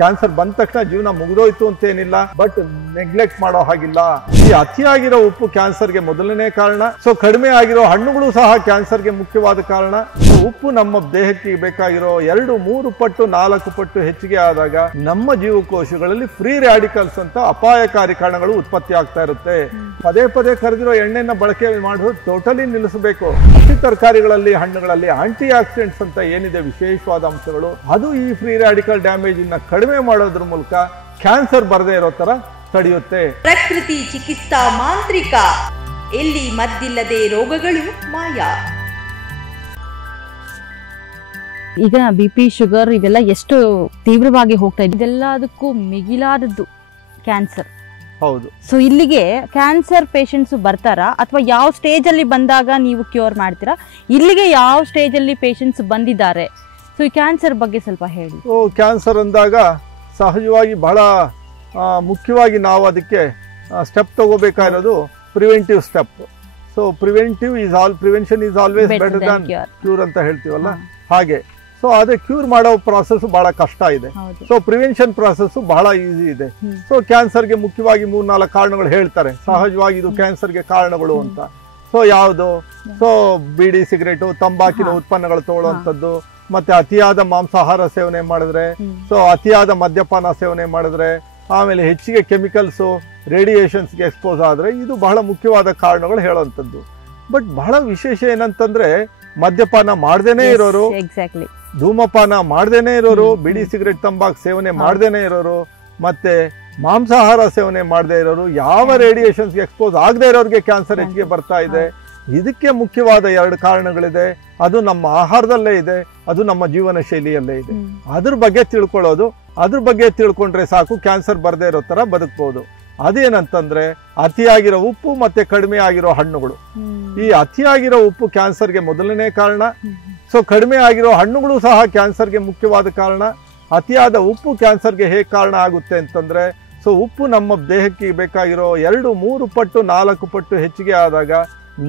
Cancer ಬಂದ ತಕ್ಷಣ ಜೀವನ ಮುಗಿದೋಯ್ತು ಅಂತೇನಿಲ್ಲ, ಬಟ್ ನೆಗ್ಲೆಕ್ಟ್ ಮಾಡೋ ಹಾಗಿಲ್ಲ. ಈ ಅತಿಯಾಗಿರೋ ಉಪ್ಪು ಕ್ಯಾನ್ಸರ್ಗೆ ಮೊದಲನೇ ಕಾರಣ. ಸೊ ಕಡಿಮೆ ಆಗಿರೋ ಹಣ್ಣುಗಳು ಸಹ ಕ್ಯಾನ್ಸರ್ಗೆ ಮುಖ್ಯವಾದ ಕಾರಣ. ಉಪ್ಪು ನಮ್ಮ ದೇಹಕ್ಕೆ ಬೇಕಾಗಿರೋ 2-3 ಪಟ್ಟು 4 ಪಟ್ಟು ಹೆಚ್ಚಿಗೆ ಆದಾಗ ನಮ್ಮ ಜೀವಕೋಶಗಳಲ್ಲಿ ಫ್ರೀ ರ್ಯಾಡಿಕಲ್ಸ್ ಅಂತ ಅಪಾಯಕಾರಿ ಕಣಗಳು ಉತ್ಪತ್ತಿ ಆಗ್ತಾ ಇರುತ್ತೆ. ಪದೇ ಪದೇ ಕರೆದಿರೋ ಎಣ್ಣೆನ ಬಳಕೆ ಮಾಡೋದು ಟೋಟಲಿ ನಿಲ್ಲಿಸಬೇಕು. ಹಸಿ ತರಕಾರಿಗಳಲ್ಲಿ ಹಣ್ಣುಗಳಲ್ಲಿ ಆಂಟಿ ಆಕ್ಸಿಡೆಂಟ್ಸ್ ಅಂತ ಏನಿದೆ ವಿಶೇಷವಾದ ಅಂಶಗಳು, ಅದು ಈ ಫ್ರೀ ರ್ಯಾಡಿಕಲ್ ಡ್ಯಾಮೇಜ್ ಅನ್ನ ಕಡಿಮೆ ಮಾಡೋದ್ರ ಮೂಲಕ ಕ್ಯಾನ್ಸರ್ ಬರದೇ ಇರೋ ತರ ತಡೆಯುತ್ತೆ. ಪ್ರಕೃತಿ ಚಿಕಿತ್ಸಾ ಮಾಂತ್ರಿಕ, ಎಲ್ಲಿ ಮದ್ದಿಲ್ಲದೆ ರೋಗಗಳು ಮಾಯ. ಈಗ BP ಶುಗರ್ ಇದೆಲ್ಲ ಎಷ್ಟು ತೀವ್ರವಾಗಿ ಹೋಗ್ತಾ ಇದೆ, ಇದೆಲ್ಲದಕ್ಕೂ ಮಿಗಿಲಾದದ್ದು ಕ್ಯಾನ್ಸರ್. ಹೌದು. ಸೊ ಇಲ್ಲಿಗೆ ಕ್ಯಾನ್ಸರ್ ಪೇಷಂಟ್ಸ್ ಬರ್ತಾರಾ ಅಥವಾ ಯಾವ ಸ್ಟೇಜ್ ಅಲ್ಲಿ ಬಂದಾಗ ನೀವು ಕ್ಯೂರ್ ಮಾಡ್ತೀರಾ? ಇಲ್ಲಿಗೆ ಯಾವ ಸ್ಟೇಜ್ ಅಲ್ಲಿ ಪೇಷಂಟ್ಸ್ ಬಂದಿದ್ದಾರೆ? ಸೊ ಈ ಕ್ಯಾನ್ಸರ್ ಬಗ್ಗೆ ಸ್ವಲ್ಪ ಹೇಳಿ. ಕ್ಯಾನ್ಸರ್ ಅಂದಾಗ ಸಹಜವಾಗಿ ಬಹಳ ಮುಖ್ಯವಾಗಿ ನಾವು ಅದಕ್ಕೆ ಸ್ಟೆಪ್ ತಗೋಬೇಕಾಗಿರೋದು preventive step. So prevention is always better than cure ಅಂತ ಹೇಳ್ತೀವಲ್ಲ, ಹಾಗೆ. ಸೊ ಅದೇ ಕ್ಯೂರ್ ಮಾಡೋ ಪ್ರಾಸೆಸ್ ಬಹಳ ಕಷ್ಟ ಇದೆ. ಸೊ ಪ್ರಿವೆನ್ಷನ್ ಪ್ರಾಸೆಸ್ ಬಹಳ ಈಸಿ ಇದೆ. ಸೊ ಕ್ಯಾನ್ಸರ್ಗೆ ಮುಖ್ಯವಾಗಿ 3-4 ಕಾರಣಗಳು ಹೇಳ್ತಾರೆ ಸಹಜವಾಗಿ, ಇದು ಕ್ಯಾನ್ಸರ್ಗೆ ಕಾರಣಗಳು ಅಂತ. ಸೊ ಯಾವುದು? ಸೊ ಬೀಡಿ, ಸಿಗರೇಟು, ತಂಬಾಕಿನ ಉತ್ಪನ್ನಗಳು ತಗೊಳ್ಳುವಂಥದ್ದು, ಮತ್ತೆ ಅತಿಯಾದ ಮಾಂಸಾಹಾರ ಸೇವನೆ ಮಾಡಿದ್ರೆ, ಸೊ ಅತಿಯಾದ ಮದ್ಯಪಾನ ಸೇವನೆ ಮಾಡಿದ್ರೆ, ಆಮೇಲೆ ಹೆಚ್ಚಿಗೆ ಕೆಮಿಕಲ್ಸ್ ರೇಡಿಯೇಷನ್ಸ್ಗೆ ಎಕ್ಸ್ಪೋಸ್ ಆದ್ರೆ, ಇದು ಬಹಳ ಮುಖ್ಯವಾದ ಕಾರಣಗಳು ಹೇಳುವಂಥದ್ದು. ಬಟ್ ಬಹಳ ವಿಶೇಷ ಏನಂತಂದ್ರೆ ಮದ್ಯಪಾನ ಮಾಡ್ದೇನೆ ಇರೋರು, ಧೂಮಪಾನ ಮಾಡ್ದೇನೆ ಇರೋರು, ಬಿಡಿ ಸಿಗರೇಟ್ ತಂಬಾಕು ಸೇವನೆ ಮಾಡ್ದೇನೆ ಇರೋರು, ಮತ್ತೆ ಮಾಂಸಾಹಾರ ಸೇವನೆ ಮಾಡದೇ ಇರೋರು, ಯಾವ ರೇಡಿಯೇಷನ್ಸ್ಗೆ ಎಕ್ಸ್ಪೋಸ್ ಆಗದೆ ಇರೋರಿಗೆ ಕ್ಯಾನ್ಸರ್ ಹೆಚ್ಚಿಗೆ ಬರ್ತಾ ಇದೆ. ಇದಕ್ಕೆ ಮುಖ್ಯವಾದ 2 ಕಾರಣಗಳಿದೆ. ಅದು ನಮ್ಮ ಆಹಾರದಲ್ಲೇ ಇದೆ, ಅದು ನಮ್ಮ ಜೀವನ ಶೈಲಿಯಲ್ಲೇ ಇದೆ. ಅದ್ರ ಬಗ್ಗೆ ತಿಳ್ಕೊಳ್ಳೋದು, ಅದ್ರ ಬಗ್ಗೆ ತಿಳ್ಕೊಂಡ್ರೆ ಸಾಕು ಕ್ಯಾನ್ಸರ್ ಬರದೇ ಇರೋ ತರ ಬದುಕಬಹುದು. ಅದೇನಂತಂದ್ರೆ ಅತಿಯಾಗಿರೋ ಉಪ್ಪು ಮತ್ತೆ ಕಡಿಮೆ ಆಗಿರೋ ಹಣ್ಣುಗಳು. ಈ ಅತಿಯಾಗಿರೋ ಉಪ್ಪು ಕ್ಯಾನ್ಸರ್ಗೆ ಮೊದಲನೇ ಕಾರಣ. ಸೊ ಕಡಿಮೆ ಆಗಿರೋ ಹಣ್ಣುಗಳು ಸಹ ಕ್ಯಾನ್ಸರ್ಗೆ ಮುಖ್ಯವಾದ ಕಾರಣ. ಅತಿಯಾದ ಉಪ್ಪು ಕ್ಯಾನ್ಸರ್ಗೆ ಹೇಗೆ ಕಾರಣ ಆಗುತ್ತೆ ಅಂತಂದ್ರೆ, ಸೊ ಉಪ್ಪು ನಮ್ಮ ದೇಹಕ್ಕೆ ಬೇಕಾಗಿರೋ 2-3 ಪಟ್ಟು 4 ಪಟ್ಟು ಹೆಚ್ಚಿಗೆ ಆದಾಗ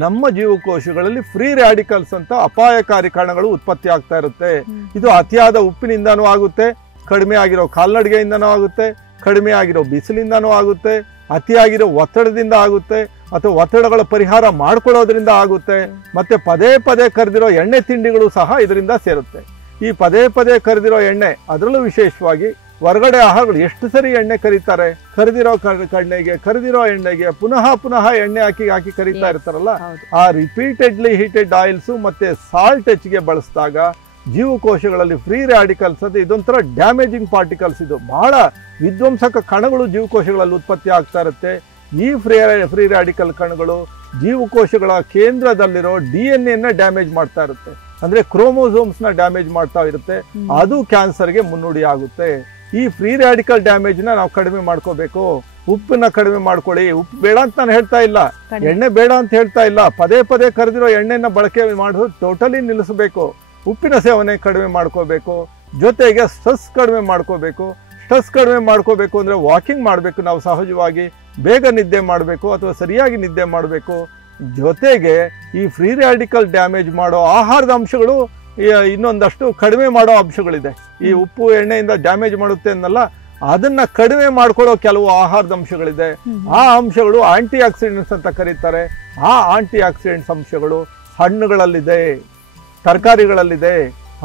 ನಮ್ಮ ಜೀವಕೋಶಗಳಲ್ಲಿ ಫ್ರೀ ರ್ಯಾಡಿಕಲ್ಸ್ ಅಂತ ಅಪಾಯಕಾರಿ ಕಣಗಳು ಉತ್ಪತ್ತಿ ಆಗ್ತಾ ಇರುತ್ತೆ. ಇದು ಅತಿಯಾದ ಉಪ್ಪಿನಿಂದನೂ ಆಗುತ್ತೆ, ಕಡಿಮೆ ಆಗಿರೋ ಕಾಲ್ನಡಿಗೆಯಿಂದನೂ ಆಗುತ್ತೆ, ಕಡಿಮೆ ಆಗಿರೋ ಬಿಸಿಲಿಂದನೂ ಆಗುತ್ತೆ, ಅತಿಯಾಗಿರೋ ಒತ್ತಡದಿಂದ ಆಗುತ್ತೆ, ಅಥವಾ ಒತ್ತಡಗಳ ಪರಿಹಾರ ಮಾಡ್ಕೊಳ್ಳೋದ್ರಿಂದ ಆಗುತ್ತೆ, ಮತ್ತೆ ಪದೇ ಪದೇ ಕರೆದಿರೋ ಎಣ್ಣೆ ತಿಂಡಿಗಳು ಸಹ ಇದರಿಂದ ಸೇರುತ್ತೆ. ಈ ಪದೇ ಪದೇ ಕರೆದಿರೋ ಎಣ್ಣೆ, ಅದರಲ್ಲೂ ವಿಶೇಷವಾಗಿ ಹೊರಗಡೆ ಆಹಾರಗಳು ಎಷ್ಟು ಸರಿ ಎಣ್ಣೆ ಕರೀತಾರೆ, ಕರೆದಿರೋ ಎಣ್ಣೆಗೆ ಪುನಃ ಎಣ್ಣೆ ಹಾಕಿ ಕರೀತಾ ಇರ್ತಾರಲ್ಲ, ಆ ರಿಪೀಟೆಡ್ಲಿ ಹೀಟೆಡ್ ಆಯಿಲ್ಸ್ ಮತ್ತೆ ಸಾಲ್ಟ್ ಹೆಚ್ಚಿಗೆ ಬಳಸಿದಾಗ ಜೀವಕೋಶಗಳಲ್ಲಿ ಫ್ರೀ ರ್ಯಾಡಿಕಲ್ಸ್ ಅದು ಇದೊಂಥರ ಡ್ಯಾಮೇಜಿಂಗ್ ಪಾರ್ಟಿಕಲ್ಸ್, ಇದು ಬಹಳ ವಿಧ್ವಂಸಕ ಕಣಗಳು ಜೀವಕೋಶಗಳಲ್ಲಿ ಉತ್ಪತ್ತಿ ಆಗ್ತಾ ಇರುತ್ತೆ. ಈ ಫ್ರೀ ರ್ಯಾಡಿಕಲ್ ಕಣಗಳು ಜೀವಕೋಶಗಳ ಕೇಂದ್ರದಲ್ಲಿರೋ DNA ನ ಡ್ಯಾಮೇಜ್ ಮಾಡ್ತಾ ಇರುತ್ತೆ, ಅಂದ್ರೆ ಕ್ರೋಮೋಸೋಮ್ಸ್ ನ ಡ್ಯಾಮೇಜ್ ಮಾಡ್ತಾ ಇರುತ್ತೆ. ಅದು ಕ್ಯಾನ್ಸರ್ಗೆ ಮುನ್ನುಡಿ ಆಗುತ್ತೆ. ಈ ಫ್ರೀ ರ್ಯಾಡಿಕಲ್ ಡ್ಯಾಮೇಜ್ ನ ನಾವು ಕಡಿಮೆ ಮಾಡ್ಕೋಬೇಕು. ಉಪ್ಪನ್ನ ಕಡಿಮೆ ಮಾಡ್ಕೊಳ್ಳಿ. ಉಪ್ಪು ಬೇಡ ಅಂತ ನಾನು ಹೇಳ್ತಾ ಇಲ್ಲ, ಎಣ್ಣೆ ಬೇಡ ಅಂತ ಹೇಳ್ತಾ ಇಲ್ಲ. ಪದೇ ಪದೇ ಕರೆದಿರೋ ಎಣ್ಣೆನ ಬಳಕೆ ಮಾಡೋದು ಟೋಟಲಿ ನಿಲ್ಲಿಸಬೇಕು. ಉಪ್ಪಿನ ಸೇವನೆ ಕಡಿಮೆ ಮಾಡ್ಕೋಬೇಕು. ಜೊತೆಗೆ ಸ್ಟ್ರೆಸ್ ಕಡಿಮೆ ಮಾಡ್ಕೋಬೇಕು. ಸ್ಟ್ರೆಸ್ ಕಡಿಮೆ ಮಾಡ್ಕೋಬೇಕು ಅಂದ್ರೆ ವಾಕಿಂಗ್ ಮಾಡಬೇಕು. ನಾವು ಸಹಜವಾಗಿ ಬೇಗ ನಿದ್ದೆ ಮಾಡಬೇಕು ಅಥವಾ ಸರಿಯಾಗಿ ನಿದ್ದೆ ಮಾಡಬೇಕು. ಜೊತೆಗೆ ಈ ಫ್ರೀ ರ್ಯಾಡಿಕಲ್ ಡ್ಯಾಮೇಜ್ ಮಾಡೋ ಆಹಾರದ ಅಂಶಗಳು ಇನ್ನೊಂದಷ್ಟು ಕಡಿಮೆ ಮಾಡೋ ಅಂಶಗಳಿದೆ. ಈ ಉಪ್ಪು ಎಣ್ಣೆಯಿಂದ ಡ್ಯಾಮೇಜ್ ಮಾಡುತ್ತೆ ಅನ್ನಲ್ಲ, ಅದನ್ನ ಕಡಿಮೆ ಮಾಡ್ಕೊಳ್ಳೋ ಕೆಲವು ಆಹಾರದ ಅಂಶಗಳಿದೆ. ಆ ಅಂಶಗಳು ಆಂಟಿ ಆಕ್ಸಿಡೆಂಟ್ಸ್ ಅಂತ ಕರೀತಾರೆ. ಆ ಆಂಟಿ ಆಕ್ಸಿಡೆಂಟ್ಸ್ ಅಂಶಗಳು ಹಣ್ಣುಗಳಲ್ಲಿದೆ, ತರಕಾರಿಗಳಲ್ಲಿದೆ.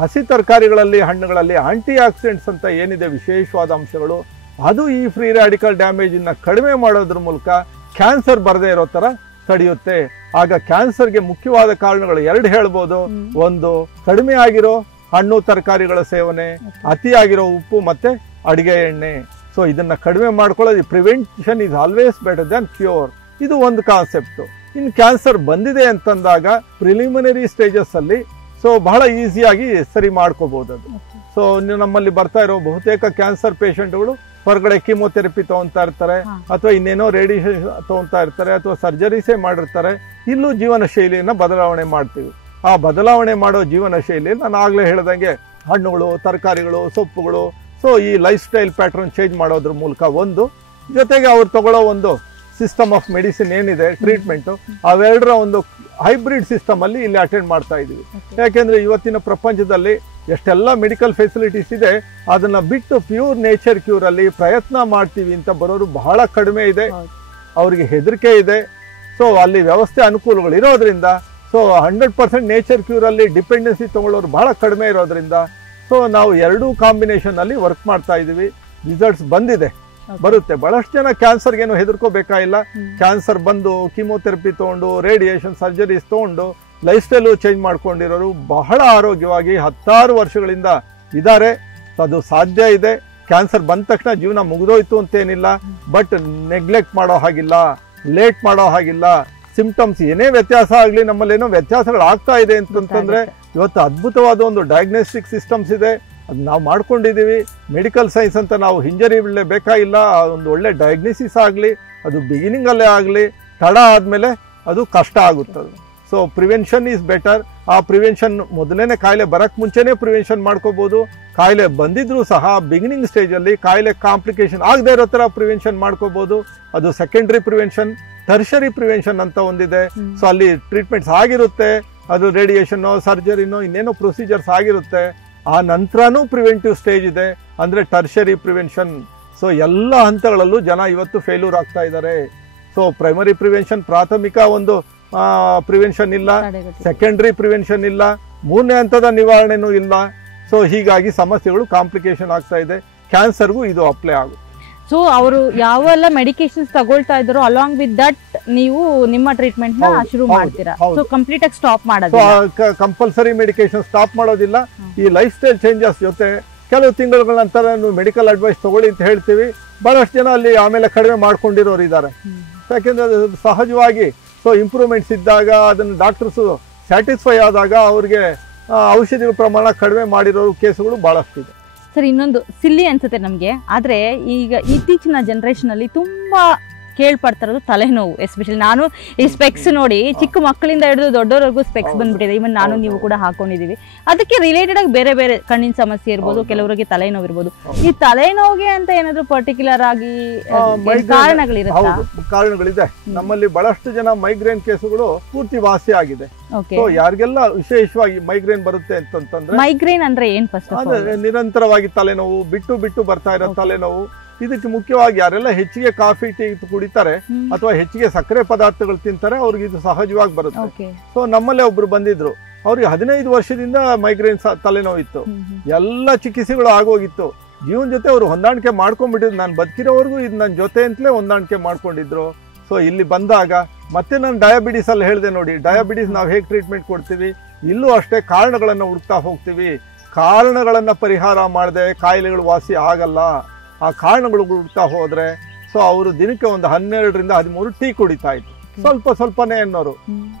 ಹಸಿ ತರಕಾರಿಗಳಲ್ಲಿ ಹಣ್ಣುಗಳಲ್ಲಿ ಆಂಟಿ ಆಕ್ಸಿಡೆಂಟ್ಸ್ ಅಂತ ಏನಿದೆ ವಿಶೇಷವಾದ ಅಂಶಗಳು, ಅದು ಈ ಫ್ರೀ ರ್ಯಾಡಿಕಲ್ ಡ್ಯಾಮೇಜ್ ಅನ್ನ ಕಡಿಮೆ ಮಾಡೋದ್ರ ಮೂಲಕ ಕ್ಯಾನ್ಸರ್ ಬರದೇ ಇರೋ ತರ ತಡೆಯುತ್ತೆ. ಆಗ ಕ್ಯಾನ್ಸರ್ಗೆ ಮುಖ್ಯವಾದ ಕಾರಣಗಳು 2 ಹೇಳ್ಬೋದು. ಒಂದು, ಕಡಿಮೆ ಆಗಿರೋ ಹಣ್ಣು ತರಕಾರಿಗಳ ಸೇವನೆ, ಅತಿಯಾಗಿರೋ ಉಪ್ಪು ಮತ್ತೆ ಅಡಿಗೆ ಎಣ್ಣೆ. ಸೊ ಇದನ್ನ ಕಡಿಮೆ ಮಾಡ್ಕೊಳ್ಳೋದು, prevention is always better than cure. ಇದು ಒಂದು ಕಾನ್ಸೆಪ್ಟ್. ಇನ್ನು ಕ್ಯಾನ್ಸರ್ ಬಂದಿದೆ ಅಂತಂದಾಗ ಪ್ರಿಲಿಮಿನರಿ ಸ್ಟೇಜಸ್ ಅಲ್ಲಿ ಸೊ ಬಹಳ ಈಸಿಯಾಗಿ ಸರಿ ಮಾಡ್ಕೋಬಹುದು ಅದು. ಸೊ ನಮ್ಮಲ್ಲಿ ಬರ್ತಾ ಇರೋ ಬಹುತೇಕ ಕ್ಯಾನ್ಸರ್ ಪೇಷಂಟ್ಗಳು ಹೊರಗಡೆ ಕೀಮೋಥೆರಪಿ ತಗೊಂತಾ ಇರ್ತಾರೆ, ಅಥವಾ ಇನ್ನೇನೋ ರೇಡಿಯೇಷನ್ ತಗೊಂತಾ ಇರ್ತಾರೆ, ಅಥವಾ ಸರ್ಜರೀಸೇ ಮಾಡಿರ್ತಾರೆ. ಇಲ್ಲೂ ಜೀವನ ಶೈಲಿಯನ್ನ ಬದಲಾವಣೆ ಮಾಡ್ತೀವಿ. ಆ ಬದಲಾವಣೆ ಮಾಡೋ ಜೀವನ ಶೈಲಿಯಲ್ಲಿ ನಾನು ಆಗ್ಲೇ ಹೇಳ್ದಂಗೆ ಹಣ್ಣುಗಳು, ತರಕಾರಿಗಳು, ಸೊಪ್ಪುಗಳು, ಸೊ ಈ ಲೈಫ್ ಸ್ಟೈಲ್ ಪ್ಯಾಟರ್ನ್ ಚೇಂಜ್ ಮಾಡೋದ್ರ ಮೂಲಕ ಒಂದು, ಜೊತೆಗೆ ಅವ್ರು ತಗೊಳ್ಳೋ ಒಂದು ಸಿಸ್ಟಮ್ ಆಫ್ ಮೆಡಿಸಿನ್ ಏನಿದೆ ಟ್ರೀಟ್ಮೆಂಟ್, ಅವೆರಡರ ಒಂದು ಹೈಬ್ರಿಡ್ ಸಿಸ್ಟಮ್ ಅಲ್ಲಿ ಇಲ್ಲಿ ಅಟೆಂಡ್ ಮಾಡ್ತಾ ಇದೀವಿ. ಯಾಕೆಂದ್ರೆ ಇವತ್ತಿನ ಪ್ರಪಂಚದಲ್ಲಿ ಎಷ್ಟೆಲ್ಲ ಮೆಡಿಕಲ್ ಫೆಸಿಲಿಟೀಸ್ ಇದೆ, ಅದನ್ನ ಬಿಟ್ಟು ಪ್ಯೂರ್ ನೇಚರ್ ಕ್ಯೂರ್ ಅಲ್ಲಿ ಪ್ರಯತ್ನ ಮಾಡ್ತೀವಿ ಅಂತ ಬರೋರು ಬಹಳ ಕಡಿಮೆ ಇದೆ. ಅವರಿಗೆ ಹೆದರಿಕೆ ಇದೆ. ಸೊ ಅಲ್ಲಿ ವ್ಯವಸ್ಥೆ ಅನುಕೂಲಗಳು ಇರೋದ್ರಿಂದ, ಸೊ 100% ನೇಚರ್ ಕ್ಯೂರ್ ಅಲ್ಲಿ ಡಿಪೆಂಡೆನ್ಸಿ ತಗೊಳ್ಳೋರು ಬಹಳ ಕಡಿಮೆ ಇರೋದ್ರಿಂದ, ಸೊ ನಾವು ಎರಡೂ ಕಾಂಬಿನೇಷನ್ ಅಲ್ಲಿ ವರ್ಕ್ ಮಾಡ್ತಾ ಇದೀವಿ. ರಿಸಲ್ಟ್ಸ್ ಬಂದಿದೆ, ಬರುತ್ತೆ. ಬಹಳಷ್ಟು ಜನ ಕ್ಯಾನ್ಸರ್ಗೇನು ಹೆದರ್ಕೋಬೇಕಾಗಿಲ್ಲ. ಕ್ಯಾನ್ಸರ್ ಬಂದು ಕೀಮೋಥೆರಪಿ ತಗೊಂಡು ರೇಡಿಯೇಷನ್ ಸರ್ಜರೀಸ್ ತಗೊಂಡು ಲೈಫ್ ಸ್ಟೈಲು ಚೇಂಜ್ ಮಾಡ್ಕೊಂಡಿರೋರು ಬಹಳ ಆರೋಗ್ಯವಾಗಿ 10 ವರ್ಷಗಳಿಂದ ಇದ್ದಾರೆ. ಅದು ಸಾಧ್ಯ ಇದೆ. ಕ್ಯಾನ್ಸರ್ ಬಂದ ತಕ್ಷಣ ಜೀವನ ಮುಗಿದೋಯ್ತು ಅಂತೇನಿಲ್ಲ. ಬಟ್ ನೆಗ್ಲೆಕ್ಟ್ ಮಾಡೋ ಹಾಗಿಲ್ಲ, ಲೇಟ್ ಮಾಡೋ ಹಾಗಿಲ್ಲ. ಸಿಂಪ್ಟಮ್ಸ್ ಏನೇ ವ್ಯತ್ಯಾಸ ಆಗಲಿ, ನಮ್ಮಲ್ಲಿ ಏನೋ ವ್ಯತ್ಯಾಸಗಳು ಆಗ್ತಾ ಇದೆ ಅಂತಂದ್ರೆ ಇವತ್ತು ಅದ್ಭುತವಾದ ಒಂದು ಡಯಾಗ್ನೋಸ್ಟಿಕ್ ಸಿಸ್ಟಮ್ಸ್ ಇದೆ. ಅದು ನಾವು ಮಾಡ್ಕೊಂಡಿದ್ದೀವಿ. ಮೆಡಿಕಲ್ ಸೈನ್ಸ್ ಅಂತ ನಾವು ಹಿಂಜರಿಬೇಕಾಗಿಲ್ಲ. ಒಂದು ಒಳ್ಳೆ ಡಯಾಗ್ನೋಸಿಸ್ ಆಗಲಿ, ಅದು ಬಿಗಿನಿಂಗ್ ಅಲ್ಲೇ ಆಗಲಿ, ತಡ ಆದ್ಮೇಲೆ ಅದು ಕಷ್ಟ ಆಗುತ್ತದೆ. So prevention is better. ಆ ಪ್ರಿವೆನ್ಷನ್ ಮೊದಲೇನೆ ಕಾಯಿಲೆ ಬರಕ್ ಮುಂಚೆನೆ ಪ್ರಿವೆನ್ಷನ್ ಮಾಡ್ಕೋಬಹುದು. ಕಾಯಿಲೆ ಬಂದಿದ್ರು ಸಹ ಬಿಗಿನಿಂಗ್ ಸ್ಟೇಜ್ ಅಲ್ಲಿ ಕಾಯಿಲೆ ಕಾಂಪ್ಲಿಕೇಶನ್ ಆಗದೆ ಇರೋ ತರ ಪ್ರಿವೆನ್ಷನ್ ಮಾಡ್ಕೋಬಹುದು. ಅದು ಸೆಕೆಂಡರಿ ಪ್ರಿವೆನ್ಷನ್. ಟರ್ಷರಿ ಪ್ರಿವೆನ್ಷನ್ ಅಂತ ಒಂದಿದೆ. ಸೊ ಅಲ್ಲಿ ಟ್ರೀಟ್ಮೆಂಟ್ಸ್ ಆಗಿರುತ್ತೆ, ಅದು ರೇಡಿಯೇಷನ್ ಸರ್ಜರಿನೋ ಇನ್ನೇನೋ ಪ್ರೊಸೀಜರ್ಸ್ ಆಗಿರುತ್ತೆ. ಆ ನಂತರನೂ ಪ್ರಿವೆಂಟಿವ್ ಸ್ಟೇಜ್ ಇದೆ, ಅಂದ್ರೆ ಟರ್ಷರಿ ಪ್ರಿವೆನ್ಷನ್. ಸೊ ಎಲ್ಲ ಹಂತಗಳಲ್ಲೂ ಜನ ಇವತ್ತು ಫೇಲ್ಯೂರ್ ಆಗ್ತಾ ಇದ್ದಾರೆ. ಸೊ ಪ್ರೈಮರಿ ಪ್ರಿವೆನ್ಷನ್, ಪ್ರಾಥಮಿಕ ಒಂದು ಪ್ರಿವೆನ್ಷನ್ ಇಲ್ಲ, ಸೆಕೆಂಡರಿ ಪ್ರಿವೆನ್ಷನ್ ಇಲ್ಲ, 3ನೇ ಹಂತದ ನಿವಾರಣೆನೂ ಇಲ್ಲ. ಸೊ ಹೀಗಾಗಿ ಸಮಸ್ಯೆಗಳು ಕಾಂಪ್ಲಿಕೇಶನ್ ಆಗ್ತಾ ಇದೆ. ಕ್ಯಾನ್ಸರ್ಗೂ ಇದು ಅಪ್ಲೈ ಆಗುತ್ತೆ. ಸೊ ಅವರು ಯಾವೆಲ್ಲ ಮೆಡಿಕೇಶನ್ಸ್ ತಗೊಳ್ತಾ ಇದ್ರು, ಅಲಾಂಗ್ ವಿತ್ ದಟ್ ನೀವು ನಿಮ್ಮ ಟ್ರೀಟ್ಮೆಂಟ್ ನ ಶುರು ಮಾಡ್ತೀರಾ? ಸೊ ಕಂಪ್ಲೀಟ್ ಆಗಿ ಸ್ಟಾಪ್ ಮಾಡೋದು? ಕಂಪಲ್ಸರಿ ಮೆಡಿಕೇಶನ್ ಸ್ಟಾಪ್ ಮಾಡೋದಿಲ್ಲ. ಈ ಲೈಫ್ ಸ್ಟೈಲ್ ಚೇಂಜಸ್ ಜೊತೆ ಕೆಲವು ತಿಂಗಳ ನಂತರ ನೀವು ಮೆಡಿಕಲ್ ಅಡ್ವೈಸ್ ತಗೊಳ್ಳಿ ಅಂತ ಹೇಳ್ತೀವಿ. ಬಹಳಷ್ಟು ಜನ ಅಲ್ಲಿ ಆಮೇಲೆ ಕಡಿಮೆ ಮಾಡ್ಕೊಂಡಿರೋರು ಇದ್ದಾರೆ. ಯಾಕೆಂದ್ರೆ ಸಹಜವಾಗಿ ಸೊ ಇಂಪ್ರೂವ್ಮೆಂಟ್ಸ್ ಇದ್ದಾಗ ಅದನ್ನು ಡಾಕ್ಟರ್ಸು ಸ್ಯಾಟಿಸ್ಫೈ ಆದಾಗ ಅವ್ರಿಗೆ ಔಷಧಿಗಳ ಪ್ರಮಾಣ ಕಡಿಮೆ ಮಾಡಿರೋ ಕೇಸುಗಳು ಬಹಳಷ್ಟು ಇದೆ. ಸರ್, ಇನ್ನೊಂದು ಸಿಲ್ಲಿ ಅನ್ಸುತ್ತೆ ನಮಗೆ, ಆದರೆ ಈಗ ಇತ್ತೀಚಿನ ಜನರೇಷನಲ್ಲಿ ತುಂಬ ಕೇಳ್ಪಡ್ತಿರೋದು ತಲೆನೋವು. ಎಸ್ಪೆಷಲಿ ನಾನು ಈ ಸ್ಪೆಕ್ಸ್ ನೋಡಿ ಚಿಕ್ಕ ಮಕ್ಕಳಿಂದ ಹಿಡಿದು ದೊಡ್ಡವರೆಗೂ ಸ್ಪೆಕ್ಸ್ ಬಂದ್ಬಿಟ್ಟಿದೆ. ಇವನ್ ನಾನು ನೀವು ಕೂಡ ಹಾಕೊಂಡಿದೀವಿ. ಅದಕ್ಕೆ ರಿಲೇಟೆಡ್ ಆಗಿ ಬೇರೆ ಬೇರೆ ಕಣ್ಣಿನ ಸಮಸ್ಯೆ ಇರ್ಬೋದು, ಕೆಲವರಿಗೆ ತಲೆನೋವು ಇರ್ಬೋದು. ಈ ತಲೆನೋವಿಗೆ ಅಂತ ಏನಾದ್ರು ಪರ್ಟಿಕ್ಯುಲರ್ ಆಗಿ ಕಾರಣಗಳಿರುತ್ತೆ? ಕಾರಣಗಳಿದೆ. ನಮ್ಮಲ್ಲಿ ಬಹಳಷ್ಟು ಜನ ಮೈಗ್ರೇನ್ ಕೇಸುಗಳು ಪೂರ್ತಿ ವಾಸಿ ಆಗಿದೆ. ಯಾರಿಗೆಲ್ಲ ವಿಶೇಷವಾಗಿ ಮೈಗ್ರೇನ್ ಬರುತ್ತೆ ಅಂತಂದ್ರೆ, ಮೈಗ್ರೇನ್ ಅಂದ್ರೆ ಏನ್? ಫಸ್ಟ್ ನಿರಂತರವಾಗಿ ತಲೆನೋವು, ಬಿಟ್ಟು ಬಿಟ್ಟು ಬರ್ತಾ ಇರೋ ತಲೆನೋವು. ಇದಕ್ಕೆ ಮುಖ್ಯವಾಗಿ ಯಾರೆಲ್ಲ ಹೆಚ್ಚಿಗೆ ಕಾಫಿ ಟೀ ಕುಡಿತಾರೆ ಅಥವಾ ಹೆಚ್ಚಿಗೆ ಸಕ್ಕರೆ ಪದಾರ್ಥಗಳು ತಿಂತಾರೆ, ಅವ್ರಿಗೆ ಇದು ಸಹಜವಾಗಿ ಬರುತ್ತೆ. ಸೊ ನಮ್ಮಲ್ಲೇ ಒಬ್ರು ಬಂದಿದ್ರು, ಅವ್ರಿಗೆ 15 ವರ್ಷದಿಂದ ಮೈಗ್ರೇನ್ ತಲೆನೋವು ಇತ್ತು. ಎಲ್ಲ ಚಿಕಿತ್ಸೆಗಳು ಆಗೋಗಿತ್ತು. ಜೀವನ ಜೊತೆ ಅವರು ಹೊಂದಾಣಿಕೆ ಮಾಡ್ಕೊಂಡ್ಬಿಟ್ಟಿದ್ರು. ನಾನು ಬದುಕಿರೋವರೆಗೂ ಇದು ನನ್ನ ಜೊತೆ ಅಂತಲೇ ಹೊಂದಾಣಿಕೆ ಮಾಡ್ಕೊಂಡಿದ್ರು. ಸೊ ಇಲ್ಲಿ ಬಂದಾಗ ಮತ್ತೆ ನಾನು ಡಯಾಬಿಟಿಸ್ ಅಲ್ಲಿ ಹೇಳಿದೆ ನೋಡಿ, ಡಯಾಬಿಟಿಸ್ ನಾವು ಹೇಗೆ ಟ್ರೀಟ್ಮೆಂಟ್ ಕೊಡ್ತೀವಿ, ಇಲ್ಲೂ ಅಷ್ಟೇ ಕಾರಣಗಳನ್ನ ಹುಡುಕ್ತಾ ಹೋಗ್ತೀವಿ. ಕಾರಣಗಳನ್ನ ಪರಿಹಾರ ಮಾಡದೆ ಕಾಯಿಲೆಗಳು ವಾಸಿ ಆಗಲ್ಲ. ಆ ಕಾರಣಗಳು ಹುಡುಕ್ತಾ ಹೋದ್ರೆ ಸೊ ಅವರು ದಿನಕ್ಕೆ ಒಂದು 12ರಿಂದ 13 ಟೀ ಕುಡಿತಾ ಇದ್ರು. ಸ್ವಲ್ಪನೇ ಅನ್ನೋರು.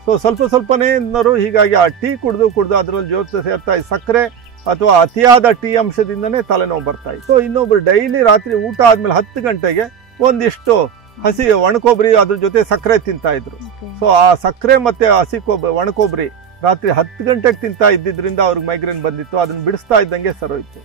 ಸೊ ಸ್ವಲ್ಪನೇ ಅನ್ನೋರು. ಹೀಗಾಗಿ ಆ ಟೀ ಕುಡಿದು ಅದ್ರಲ್ಲಿ ಜೊತೆ ಸೇರ್ತಾ ಇತ್ತು ಸಕ್ಕರೆ ಅಥವಾ ಅತಿಯಾದ ಟೀ ಅಂಶದಿಂದನೇ ತಲೆನೋವು ಬರ್ತಾ ಇತ್ತು. ಸೊ ಇನ್ನೊಬ್ರು ಡೈಲಿ ರಾತ್ರಿ ಊಟ ಆದ್ಮೇಲೆ 10 ಗಂಟೆಗೆ ಒಂದಿಷ್ಟು ಹಸಿ ಒಣಕೊಬ್ಬರಿ ಅದ್ರ ಜೊತೆ ಸಕ್ಕರೆ ತಿಂತಾ ಇದ್ರು. ಸೊ ಆ ಸಕ್ಕರೆ ಮತ್ತೆ ಹಸಿ ಒಣಕೊಬ್ಬರಿ ರಾತ್ರಿ 10 ಗಂಟೆಗೆ ತಿಂತಾ ಇದ್ದಿದ್ರಿಂದ ಅವ್ರಿಗೆ ಮೈಗ್ರೇನ್ ಬಂದಿತ್ತು. ಅದನ್ನ ಬಿಡಿಸ್ತಾ ಇದ್ದಂಗೆ ಸರೋಯ್ತು.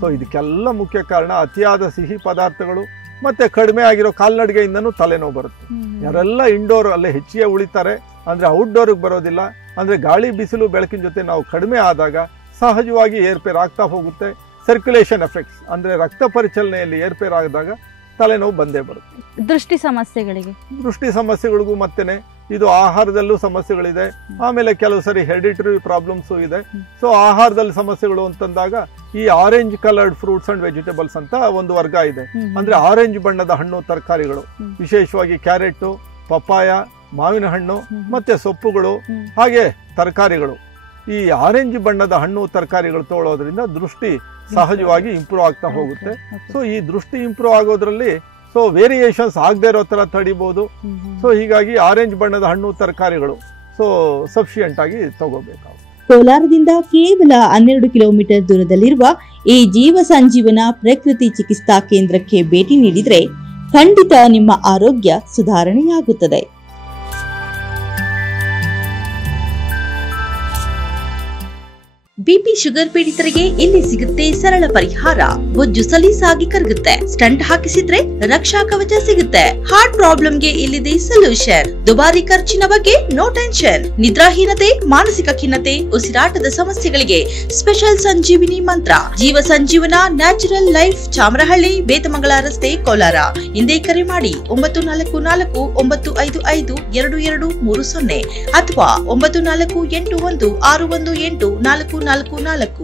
ಸೊ ಇದಕ್ಕೆಲ್ಲ ಮುಖ್ಯ ಕಾರಣ ಅತಿಯಾದ ಸಿಹಿ ಪದಾರ್ಥಗಳು ಮತ್ತೆ ಕಡಿಮೆ ಆಗಿರೋ ಕಾಲ್ನಡಿಗೆಯಿಂದನೂ ತಲೆನೋವು ಬರುತ್ತೆ. ಯಾರೆಲ್ಲ ಇಂಡೋರ್ ಅಲ್ಲೇ ಹೆಚ್ಚಿಗೆ ಉಳಿತಾರೆ, ಅಂದ್ರೆ ಔಟ್ಡೋರ್ಗೆ ಬರೋದಿಲ್ಲ, ಅಂದ್ರೆ ಗಾಳಿ ಬಿಸಿಲು ಬೆಳಕಿನ ಜೊತೆ ನಾವು ಕಡಿಮೆ ಆದಾಗ ಸಹಜವಾಗಿ ಏರ್ಪೇರ್ ಆಗ್ತಾ ಹೋಗುತ್ತೆ. ಸರ್ಕ್ಯುಲೇಷನ್ ಎಫೆಕ್ಟ್ಸ್ ಅಂದ್ರೆ ರಕ್ತ ಪರಿಚಲನೆಯಲ್ಲಿ ಏರ್ಪೇರ್ ಆದಾಗ ತಲೆನೋವು ಬಂದೇ ಬರುತ್ತೆ. ದೃಷ್ಟಿ ಸಮಸ್ಯೆಗಳಿಗೂ ಮತ್ತೇನೆ ಇದು ಆಹಾರದಲ್ಲೂ ಸಮಸ್ಯೆಗಳಿದೆ. ಆಮೇಲೆ ಕೆಲವು ಸರಿ ಹೆರಿಡಿಟರಿ ಪ್ರಾಬ್ಲಮ್ಸ್ ಇದೆ. ಸೊ ಆಹಾರದಲ್ಲಿ ಸಮಸ್ಯೆಗಳು ಅಂತಂದಾಗ ಈ orange coloured fruits and vegetables ಅಂತ ಒಂದು ವರ್ಗ ಇದೆ. ಅಂದ್ರೆ ಆರೆಂಜ್ ಬಣ್ಣದ ಹಣ್ಣು ತರಕಾರಿಗಳು, ವಿಶೇಷವಾಗಿ ಕ್ಯಾರೆಟ್, ಪಪ್ಪಾಯ, ಮಾವಿನ ಹಣ್ಣು ಮತ್ತೆ ಸೊಪ್ಪುಗಳು, ಹಾಗೆ ತರಕಾರಿಗಳು. ಈ ಆರೆಂಜ್ ಬಣ್ಣದ ಹಣ್ಣು ತರಕಾರಿಗಳು ತಗೊಳ್ಳೋದ್ರಿಂದ ದೃಷ್ಟಿ ಸಹಜವಾಗಿ ಇಂಪ್ರೂವ್ ಆಗ್ತಾ ಹೋಗುತ್ತೆ. ಸೊ ಈ ದೃಷ್ಟಿ ಇಂಪ್ರೂವ್ ಆಗೋದ್ರಲ್ಲಿ ಸೊ ವೇರಿಯೇಷನ್ಸ್ ಆಗದೆ ಇರೋ ತರ ತಡಿಬಹುದು. ಸೊ ಹೀಗಾಗಿ ಆರೆಂಜ್ ಬಣ್ಣದ ಹಣ್ಣು ತರಕಾರಿಗಳು ಸೊ ಸಫಿಷಿಯಂಟ್ ಆಗಿ ತಗೋಬೇಕಾಗುತ್ತೆ. ಕೋಲಾರದಿಂದ ಕೇವಲ 12 ಕಿಲೋಮೀಟರ್ ದೂರದಲ್ಲಿರುವ ಈ ಜೀವ ಸಂಜೀವನ ಪ್ರಕೃತಿ ಚಿಕಿತ್ಸಾ ಕೇಂದ್ರಕ್ಕೆ ಭೇಟಿ ನೀಡಿದ್ರೆ ಖಂಡಿತ ನಿಮ್ಮ ಆರೋಗ್ಯ ಸುಧಾರಣೆಯಾಗುತ್ತದೆ. ಬಿಪಿ ಶುಗರ್ ಪೀಡಿತರಿಗೆ ಇಲ್ಲಿ ಸಿಗುತ್ತೆ ಸರಳ ಪರಿಹಾರ. ಬೊಜ್ಜು ಸಲೀಸಾಗಿ ಕರಗುತ್ತೆ. ಸ್ಟಂಟ್ ಹಾಕಿಸಿದ್ರೆ ರಕ್ಷಾ ಕವಚ ಸಿಗುತ್ತೆ. ಹಾರ್ಟ್ ಪ್ರಾಬ್ಲಮ್ಗೆ ಇಲ್ಲಿದೆ ಸೊಲ್ಯೂಷನ್. ದುಬಾರಿ ಖರ್ಚಿನ ಬಗ್ಗೆ ನೋ ಟೆನ್ಷನ್. ನಿದ್ರಾಹೀನತೆ, ಮಾನಸಿಕ ಖಿನ್ನತೆ, ಉಸಿರಾಟದ ಸಮಸ್ಯೆಗಳಿಗೆ ಸ್ಪೆಷಲ್ ಸಂಜೀವಿನಿ ಮಂತ್ರ. ಜೀವ ಸಂಜೀವನ ನ್ಯಾಚುರಲ್ ಲೈಫ್, ಚಾಮರಹಳ್ಳಿ, ಬೇತಮಂಗಲ ರಸ್ತೆ, ಕೋಲಾರ. ಹಿಂದೆ ಕರೆ ಮಾಡಿ 944-955-2230 ಅಥವಾ 9481-618-444.